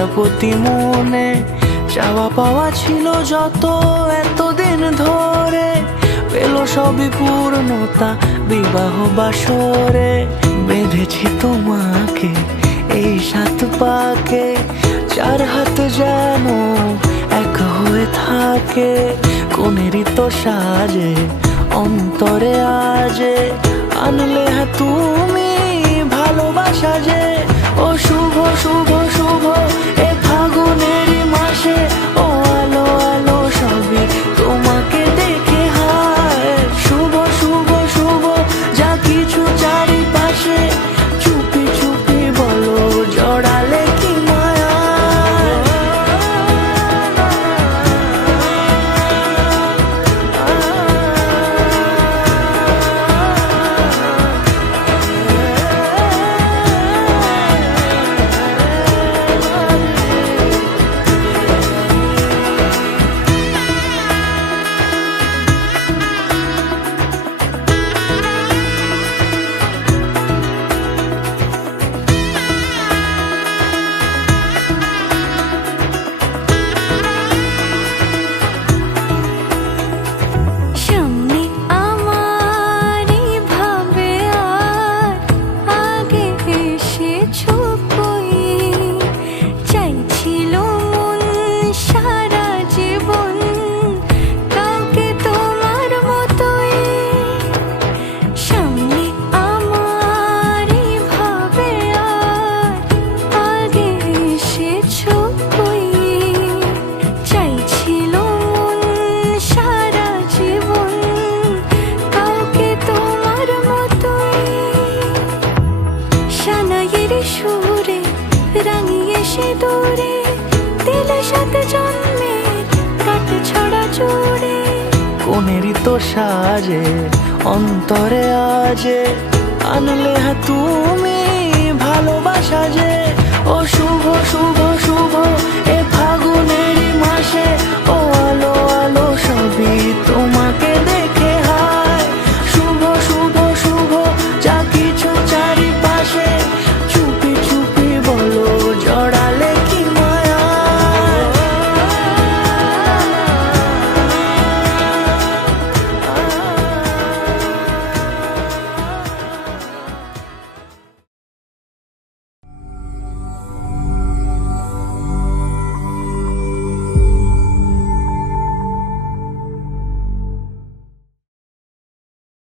প্রজাপতি মনে চাওয়া পাওয়া ছিল যত এতদিন ধরে, পেল সবই পূর্ণতা বিবাহ বাসরে। বেঁধেছি তোমাকে এই 7 পাকে, 4 হাত যেন এক হয়ে থাকে। কোনেরই তো সাজে অন্তরে আজে আনলে তুমি ভালোবাসা যে। ও শুভ শুভ শুভ এ ফাগুনেরই মাসে, ও আলো আলো সবই তোমাকে দেখে হায়। শুভ শুভ শুভ যা কিছু চারিপাশে, চুপি চুপি বলো জড়ালে কি মায়া। সুরে রাঙিয়ে সে দূরে দিলে 7 জন্মের কাট ছড়া জোড়ে। কোনেরই তো সাজে অন্তরে আজে আনলে তুমি ভালোবাসা যে। ও শুভ শুভ শুভ এ ফাগুনেরই মাসে, ও আলো আলো সবই তোমাকে দেখে হায়। শুভ শুভ শুভ যা কিছু চারিপাশে,